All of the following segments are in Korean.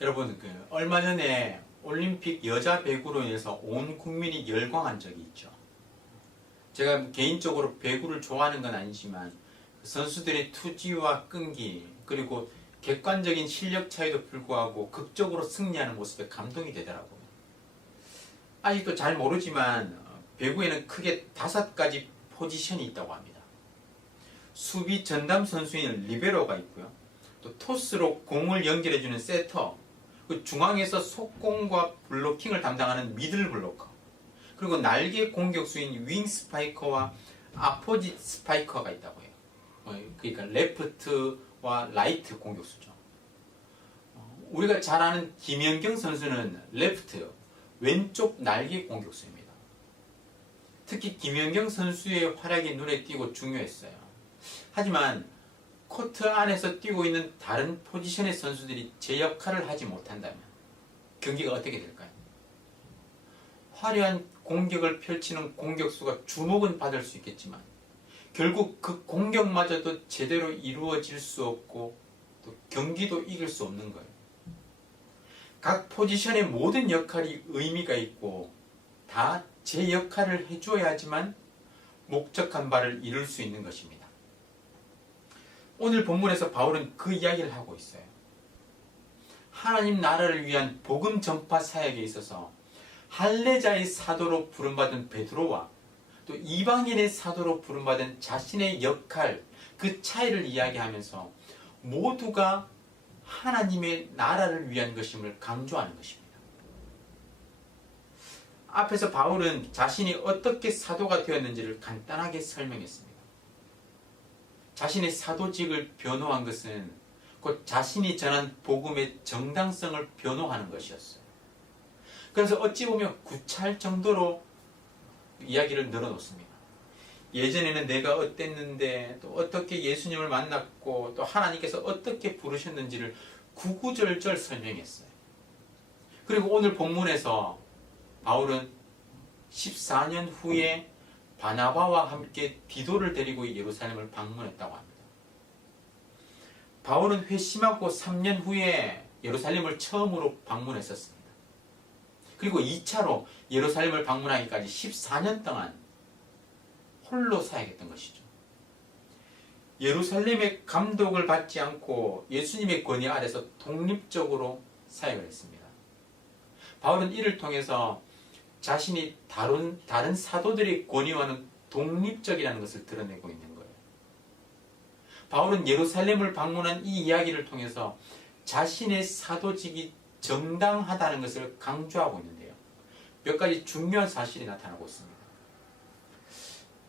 여러분, 얼마 전에 올림픽 여자 배구로 인해서 온 국민이 열광한 적이 있죠. 제가 개인적으로 배구를 좋아하는 건 아니지만 선수들의 투지와 끈기, 그리고 객관적인 실력 차이도 불구하고 극적으로 승리하는 모습에 감동이 되더라고요. 아직도 잘 모르지만 배구에는 크게 5가지 포지션이 있다고 합니다. 수비 전담 선수인 리베로가 있고요. 또 토스로 공을 연결해주는 세터, 중앙에서 속공과 블로킹을 담당하는 미들 블로커, 그리고 날개 공격수인 윙 스파이커와 아포짓 스파이커가 있다고 해요. 그러니까 레프트와 라이트 공격수죠. 우리가 잘 아는 김연경 선수는 레프트, 왼쪽 날개 공격수입니다. 특히 김연경 선수의 활약이 눈에 띄고 중요했어요. 하지만 코트 안에서 뛰고 있는 다른 포지션의 선수들이 제 역할을 하지 못한다면 경기가 어떻게 될까요? 화려한 공격을 펼치는 공격수가 주목은 받을 수 있겠지만 결국 그 공격마저도 제대로 이루어질 수 없고 또 경기도 이길 수 없는 거예요. 각 포지션의 모든 역할이 의미가 있고 다 제 역할을 해줘야지만 목적한 바를 이룰 수 있는 것입니다. 오늘 본문에서 바울은 그 이야기를 하고 있어요. 하나님 나라를 위한 복음 전파 사역에 있어서 할례자의 사도로 부름받은 베드로와 또 이방인의 사도로 부름받은 자신의 역할, 그 차이를 이야기하면서 모두가 하나님의 나라를 위한 것임을 강조하는 것입니다. 앞에서 바울은 자신이 어떻게 사도가 되었는지를 간단하게 설명했습니다. 자신의 사도직을 변호한 것은 곧 자신이 전한 복음의 정당성을 변호하는 것이었어요. 그래서 어찌 보면 구차할 정도로 이야기를 늘어놓습니다. 예전에는 내가 어땠는데, 또 어떻게 예수님을 만났고, 또 하나님께서 어떻게 부르셨는지를 구구절절 설명했어요. 그리고 오늘 본문에서 바울은 14년 후에 바나바와 함께 디도를 데리고 예루살렘을 방문했다고 합니다. 바울은 회심하고 3년 후에 예루살렘을 처음으로 방문했었습니다. 그리고 2차로 예루살렘을 방문하기까지 14년 동안 홀로 사역했던 것이죠. 예루살렘의 감독을 받지 않고 예수님의 권위 아래서 독립적으로 사역을 했습니다. 바울은 이를 통해서 자신이 다른 사도들의 권위와는 독립적이라는 것을 드러내고 있는 거예요. 바울은 예루살렘을 방문한 이 이야기를 통해서 자신의 사도직이 정당하다는 것을 강조하고 있는데요. 몇 가지 중요한 사실이 나타나고 있습니다.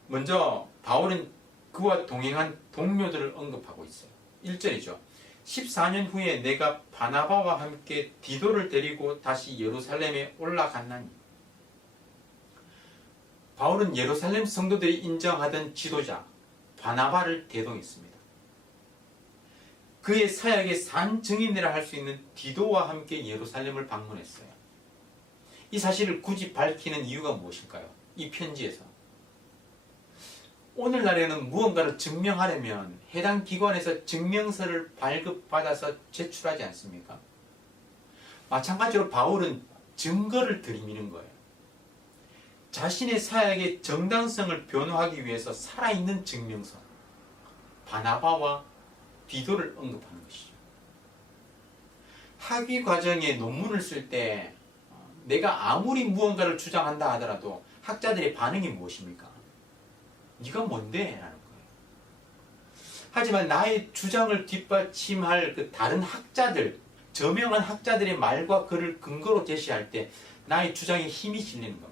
먼저 바울은 그와 동행한 동료들을 언급하고 있어요. 1절이죠. 14년 후에 내가 바나바와 함께 디도를 데리고 다시 예루살렘에 올라갔나니. 바울은 예루살렘 성도들이 인정하던 지도자 바나바를 대동했습니다. 그의 사역의 산 증인이라 할 수 있는 디도와 함께 예루살렘을 방문했어요. 이 사실을 굳이 밝히는 이유가 무엇일까요? 이 편지에서 오늘날에는 무언가를 증명하려면 해당 기관에서 증명서를 발급받아서 제출하지 않습니까? 마찬가지로 바울은 증거를 들이미는 거예요. 자신의 사역의 정당성을 변호하기 위해서 살아있는 증명서, 바나바와 디도를 언급하는 것이죠. 학위 과정에 논문을 쓸 때 내가 아무리 무언가를 주장한다 하더라도 학자들의 반응이 무엇입니까? 네가 뭔데? 라는 거예요. 하지만 나의 주장을 뒷받침할 그 다른 학자들, 저명한 학자들의 말과 글을 근거로 제시할 때 나의 주장에 힘이 실리는 겁니다.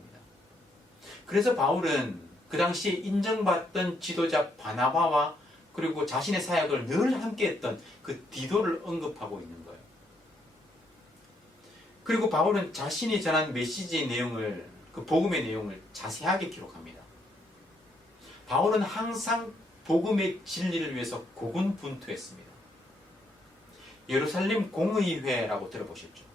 그래서 바울은 그 당시에 인정받던 지도자 바나바와 그리고 자신의 사역을 늘 함께했던 그 디도를 언급하고 있는 거예요. 그리고 바울은 자신이 전한 메시지의 내용을, 그 복음의 내용을 자세하게 기록합니다. 바울은 항상 복음의 진리를 위해서 고군분투했습니다. 예루살렘 공의회라고 들어보셨죠?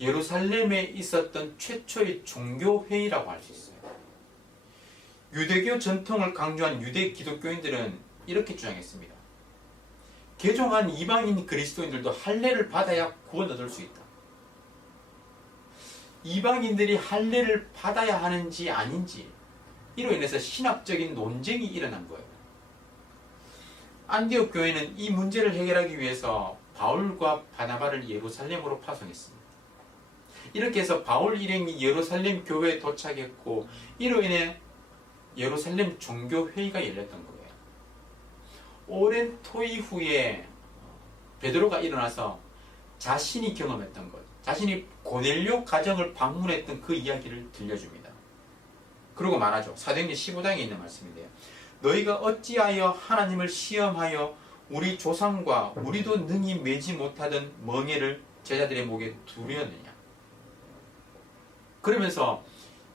예루살렘에 있었던 최초의 종교회의라고 할 수 있어요. 유대교 전통을 강조한 유대 기독교인들은 이렇게 주장했습니다. 개종한 이방인 그리스도인들도 할례를 받아야 구원 얻을 수 있다. 이방인들이 할례를 받아야 하는지 아닌지 이로 인해서 신학적인 논쟁이 일어난 거예요. 안디옥 교회는 이 문제를 해결하기 위해서 바울과 바나바를 예루살렘으로 파송했습니다. 이렇게 해서 바울 일행이 예루살렘 교회에 도착했고 이로 인해 예루살렘 종교회의가 열렸던 거예요. 오랜 토의 후에 베드로가 일어나서 자신이 경험했던 것, 자신이 고넬료 가정을 방문했던 그 이야기를 들려줍니다. 그러고 말하죠. 사도행전 15장에 있는 말씀인데요. 너희가 어찌하여 하나님을 시험하여 우리 조상과 우리도 능히 매지 못하던 멍에를 제자들의 목에 두려느냐. 그러면서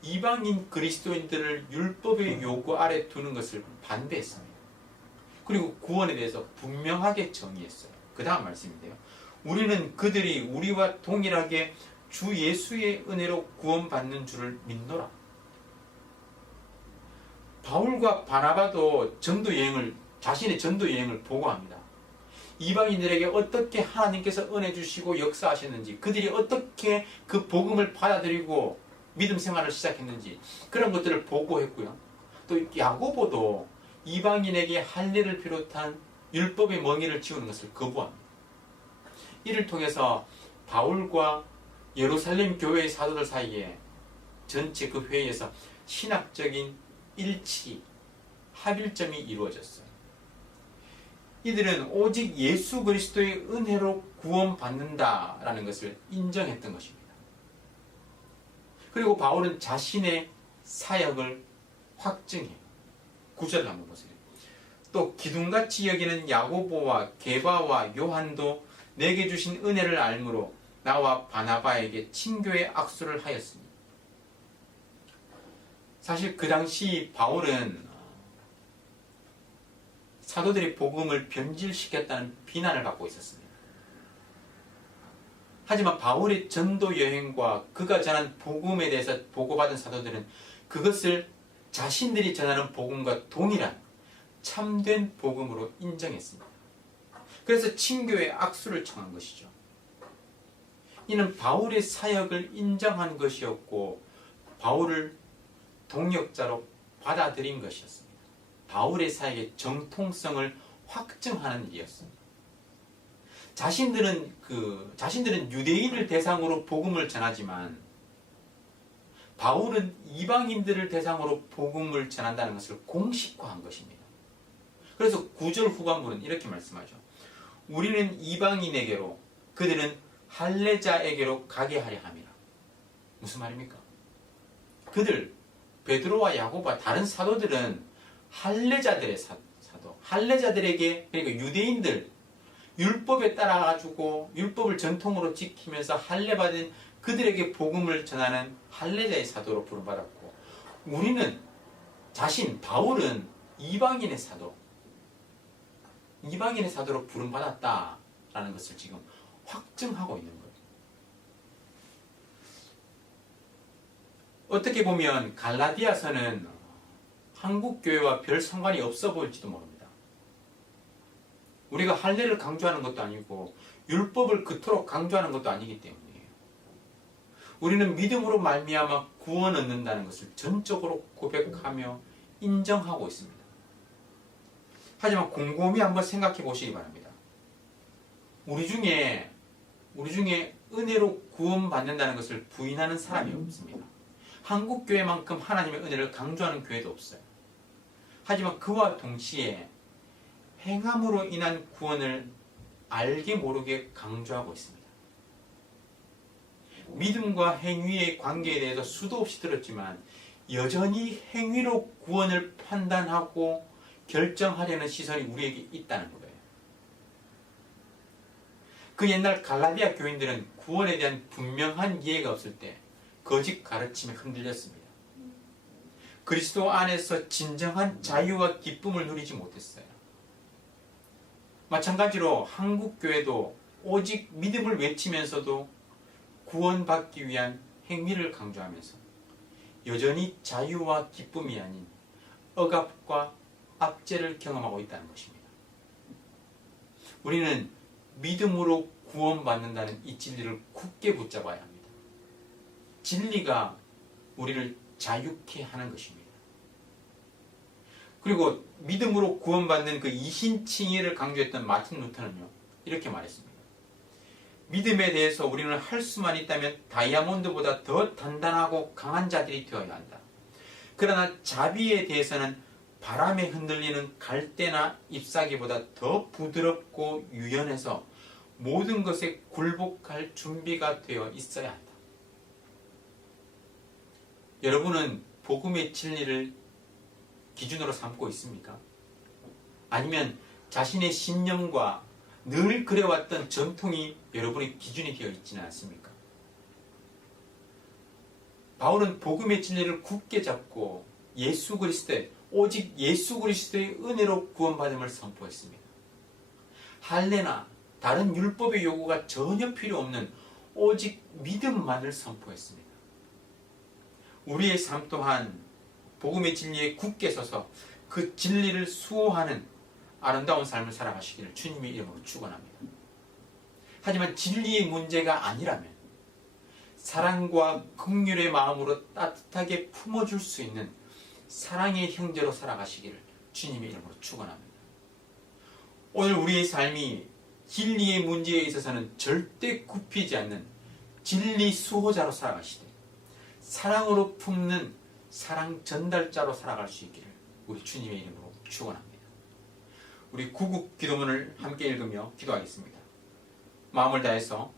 이방인 그리스도인들을 율법의 요구 아래 두는 것을 반대했습니다. 그리고 구원에 대해서 분명하게 정의했어요. 그 다음 말씀인데요. 우리는 그들이 우리와 동일하게 주 예수의 은혜로 구원받는 줄을 믿노라. 바울과 바나바도 자신의 전도 여행을 보고합니다. 이방인들에게 어떻게 하나님께서 은혜 주시고 역사하셨는지, 그들이 어떻게 그 복음을 받아들이고 믿음 생활을 시작했는지 그런 것들을 보고했고요. 또 야고보도 이방인에게 할례를 비롯한 율법의 멍에를 지우는 것을 거부합니다. 이를 통해서 바울과 예루살렘 교회의 사도들 사이에 전체 그 회의에서 신학적인 일치, 합일점이 이루어졌어요. 이들은 오직 예수 그리스도의 은혜로 구원받는다라는 것을 인정했던 것입니다. 그리고 바울은 자신의 사역을 확증해요. 9절을 한번 보세요. 또 기둥같이 여기는 야고보와 게바와 요한도 내게 주신 은혜를 알므로 나와 바나바에게 친교의 악수를 하였으니. 사실 그 당시 바울은 사도들이 복음을 변질시켰다는 비난을 받고 있었습니다. 하지만 바울의 전도 여행과 그가 전한 복음에 대해서 보고받은 사도들은 그것을 자신들이 전하는 복음과 동일한 참된 복음으로 인정했습니다. 그래서 친교의 악수를 청한 것이죠. 이는 바울의 사역을 인정한 것이었고 바울을 동역자로 받아들인 것이었습니다. 바울의 사역의 정통성을 확증하는 일이었습니다. 자신들은 유대인을 대상으로 복음을 전하지만 바울은 이방인들을 대상으로 복음을 전한다는 것을 공식화한 것입니다. 그래서 9절 후반부는 이렇게 말씀하죠. 우리는 이방인에게로 그들은 할례자에게로 가게 하려 함이라. 무슨 말입니까? 베드로와 야고보와 다른 사도들은 할례자들의 사도, 할례자들에게, 그러니까 유대인들, 율법에 따라가지고 율법을 전통으로 지키면서 할례받은 그들에게 복음을 전하는 할례자의 사도로 부름받았고, 우리는 바울은 이방인의 사도로 부름받았다라는 것을 지금 확증하고 있는 거예요. 어떻게 보면 갈라디아서는 한국 교회와 별 상관이 없어 보일지도 모릅니다. 우리가 할례를 강조하는 것도 아니고 율법을 그토록 강조하는 것도 아니기 때문이에요. 우리는 믿음으로 말미암아 구원 얻는다는 것을 전적으로 고백하며 인정하고 있습니다. 하지만 곰곰이 한번 생각해 보시기 바랍니다. 우리 중에 은혜로 구원받는다는 것을 부인하는 사람이 없습니다. 한국 교회만큼 하나님의 은혜를 강조하는 교회도 없어요. 하지만 그와 동시에 행함으로 인한 구원을 알게 모르게 강조하고 있습니다. 믿음과 행위의 관계에 대해서 수도 없이 들었지만 여전히 행위로 구원을 판단하고 결정하려는 시선이 우리에게 있다는 거예요. 그 옛날 갈라디아 교인들은 구원에 대한 분명한 이해가 없을 때 거짓 가르침에 흔들렸습니다. 그리스도 안에서 진정한 자유와 기쁨을 누리지 못했어요. 마찬가지로 한국 교회도 오직 믿음을 외치면서도 구원받기 위한 행위를 강조하면서 여전히 자유와 기쁨이 아닌 억압과 압제를 경험하고 있다는 것입니다. 우리는 믿음으로 구원받는다는 이 진리를 굳게 붙잡아야 합니다. 진리가 우리를 자유케 하는 것입니다. 그리고 믿음으로 구원받는 그 이신칭의를 강조했던 마틴 루터는요, 이렇게 말했습니다. 믿음에 대해서 우리는 할 수만 있다면 다이아몬드보다 더 단단하고 강한 자들이 되어야 한다. 그러나 자비에 대해서는 바람에 흔들리는 갈대나 잎사귀보다 더 부드럽고 유연해서 모든 것에 굴복할 준비가 되어 있어야 한다. 여러분은 복음의 진리를 기준으로 삼고 있습니까? 아니면 자신의 신념과 늘 그래왔던 전통이 여러분의 기준이 되어 있지는 않습니까? 바울은 복음의 진리를 굳게 잡고 예수 그리스도의, 오직 예수 그리스도의 은혜로 구원받음을 선포했습니다. 할례나 다른 율법의 요구가 전혀 필요 없는 오직 믿음만을 선포했습니다. 우리의 삶 또한 복음의 진리에 굳게 서서 그 진리를 수호하는 아름다운 삶을 살아가시기를 주님의 이름으로 축원합니다. 하지만 진리의 문제가 아니라면 사랑과 긍휼의 마음으로 따뜻하게 품어줄 수 있는 사랑의 형제로 살아가시기를 주님의 이름으로 축원합니다. 오늘 우리의 삶이 진리의 문제에 있어서는 절대 굽히지 않는 진리 수호자로 살아가시되 사랑으로 품는 사랑 전달자로 살아갈 수 있기를 우리 주님의 이름으로 축원합니다. 우리 구국 기도문을 함께 읽으며 기도하겠습니다. 마음을 다해서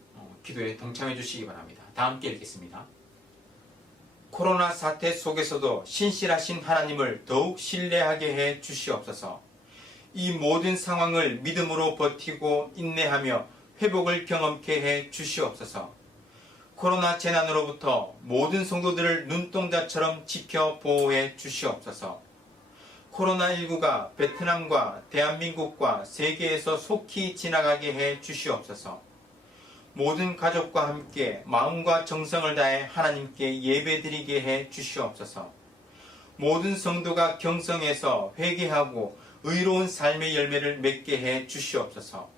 기도에 동참해 주시기 바랍니다. 다 함께 읽겠습니다. 코로나 사태 속에서도 신실하신 하나님을 더욱 신뢰하게 해 주시옵소서. 이 모든 상황을 믿음으로 버티고 인내하며 회복을 경험케 해 주시옵소서. 코로나 재난으로부터 모든 성도들을 눈동자처럼 지켜 보호해 주시옵소서. 코로나19가 베트남과 대한민국과 세계에서 속히 지나가게 해 주시옵소서. 모든 가족과 함께 마음과 정성을 다해 하나님께 예배드리게 해 주시옵소서. 모든 성도가 경성에서 회개하고 의로운 삶의 열매를 맺게 해 주시옵소서.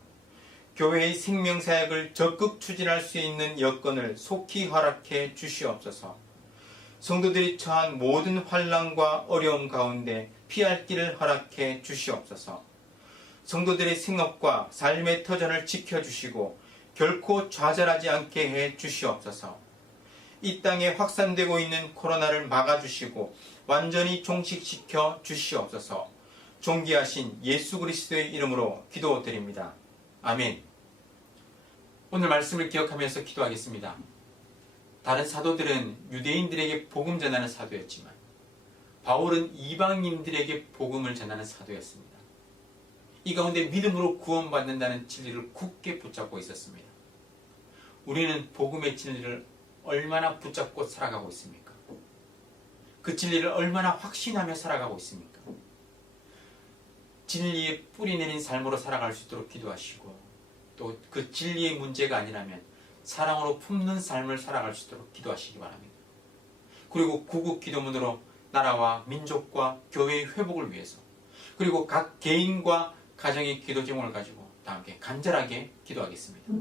교회의 생명사역을 적극 추진할 수 있는 여건을 속히 허락해 주시옵소서. 성도들이 처한 모든 환난과 어려움 가운데 피할 길을 허락해 주시옵소서. 성도들의 생업과 삶의 터전을 지켜주시고 결코 좌절하지 않게 해 주시옵소서. 이 땅에 확산되고 있는 코로나를 막아주시고 완전히 종식시켜 주시옵소서. 존귀하신 예수 그리스도의 이름으로 기도드립니다. 아멘. 오늘 말씀을 기억하면서 기도하겠습니다. 다른 사도들은 유대인들에게 복음 전하는 사도였지만 바울은 이방인들에게 복음을 전하는 사도였습니다. 이 가운데 믿음으로 구원받는다는 진리를 굳게 붙잡고 있었습니다. 우리는 복음의 진리를 얼마나 붙잡고 살아가고 있습니까? 그 진리를 얼마나 확신하며 살아가고 있습니까? 진리에 뿌리 내린 삶으로 살아갈 수 있도록 기도하시고 또 그 진리의 문제가 아니라면 사랑으로 품는 삶을 살아갈 수 있도록 기도하시기 바랍니다. 그리고 구국 기도문으로 나라와 민족과 교회의 회복을 위해서 그리고 각 개인과 가정의 기도 제목을 가지고 다 함께 간절하게 기도하겠습니다.